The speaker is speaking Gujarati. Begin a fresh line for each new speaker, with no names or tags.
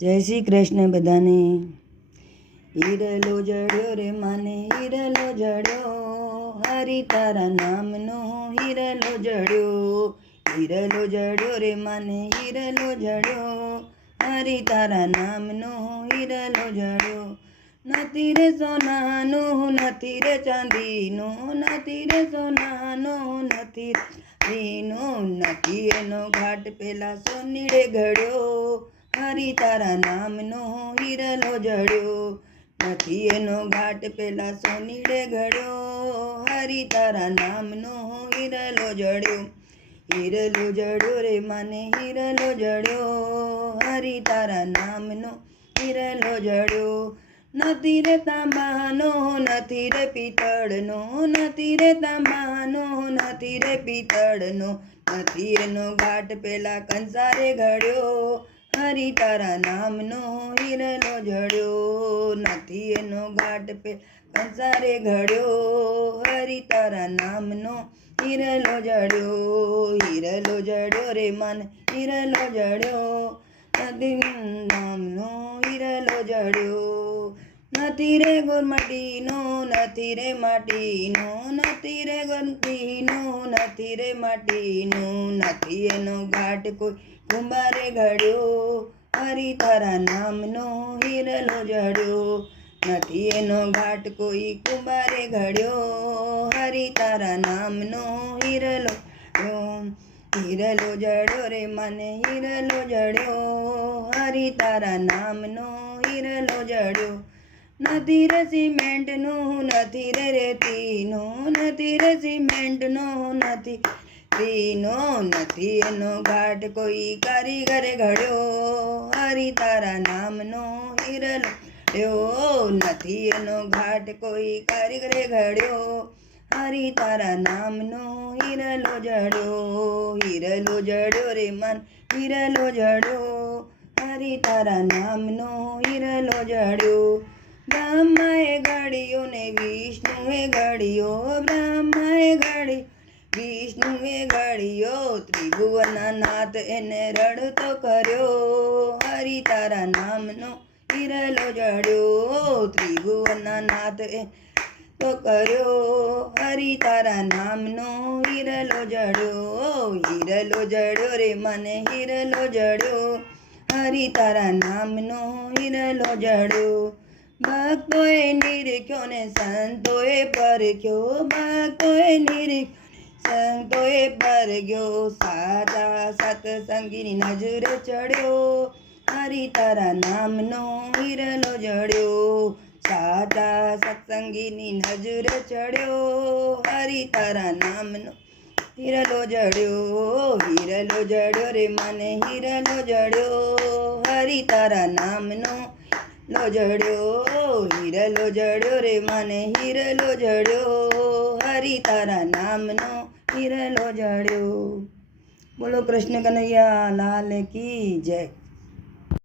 જય શ્રી કૃષ્ણ બધાને. હિરલો જડ્યો રે માને હિરલો જડ્યો હરી તારા નામનો હિરલો જડ્યો હિરલો જડ્યો રે માને હિરલો જડ્યો હરી તારા નામનો હિરલો જડ્યો નથી રે સોનાનું નથી રે ચાંદીનું નથી રે સોનાનું નથી રે ચાંદીનું નથી એનો ઘાટ પેલા સોનીડે ઘડ્યો હરી તારા નામનો હિરલો જડ્યો. નથી એનો ઘાટ પેલા સોનીડે ઘડ્યો. હરી તારા નામનો હિરલો જડ્યો. હિરલો જડ્યો રે મને હિરલો જડ્યો. હરી તારા નામનો હિરલો જડ્યો. નથી રે તાંબાનો, નથી રે પિત્તળનો, નથી રે તાંબાનો, નથી રે પિત્તળનો. નથી એનો ઘાટ પેલા કંસારે ઘડ્યો. હરી તારા નામનો હિરલો જડ્યો, નથી એનો ઘાટ પે કંસારે ઘડ્યો. હરી તારા નામનો હિરલો જડ્યો હિરલો જડ્યો રે મન હિરલો જડ્યો. નથી નામનો હિરલો જડ્યો નથી રે ગોરમાટીનો નથી રે માટીનો નથી રે ગંતીનો નથી રે માટીનો નથી એનો ઘાટ કોઈ કુંભારે ઘડ્યો હરી તારા નામનો હિરલો જડ્યો. નથી એનો ઘાટ કોઈ કુંભારે ઘડ્યો હરી તારા નામનો હિરલો હિરલો જડ્યો રે મને હિરલો જડ્યો હરી તારા નામનો હિરલો જડ્યો. નથી રે સિમેન્ટનું, નથી રે રેતીનું, નથી રે નથી રીનો નથી એનો ઘાટ કોઈ કારીગરે ઘડ્યો. હરી તારા નામનો હિરલો ઘડ્યો નથી એનો ઘાટ કોઈ કારીગરે ઘડ્યો. હરી તારા નામનો હિરલો જડ્યો. હિરલો જડ્યો રે મન હિરલો જડ્યો. હરી તારા નામનો હિરલો જડ્યો. બ્રહ્માએ ઘડ્યો ને વિષ્ણુએ ઘડ્યો. બ્રહ્માએ ઘડી વિષ્ણુએ ગળ્યો, ત્રિભુવનના નાથ એને રડતો કર્યો. હરી તારા નામનો ઈરલો જડ્યો. ત્રિભુવનના નાથ એ તો કર્યો. હરી તારા નામનો હિરલો જડ્યો. હિરલો જડ્યો રે મને હિરલો જડ્યો. હરી તારા નામનો હિરલો જડ્યો. ભક્તોએ નિરખ્યો ને સંતોએ પરખ્યો. ભક્તોએ નિરીખ્યો સંતોએ પરગ્યો સાચા સતસંગીની નજરે ચડ્યો. હરી તારા નામનો હિરલો જડ્યો. સાચા સત્સંગીની નજરે ચડ્યો. હરી તારા નામનો હિરલો જડ્યો. હિરલો જડ્યો રે મને હિરલો જડ્યો. હરી તારા નામનો લો જડ્યો. હિરલો જડ્યો રે મને હિરલો જડ્યો. હરી તારા નામનો હિરલો જડ્યો. બોલો કૃષ્ણ કનૈયા લાલ કી જય.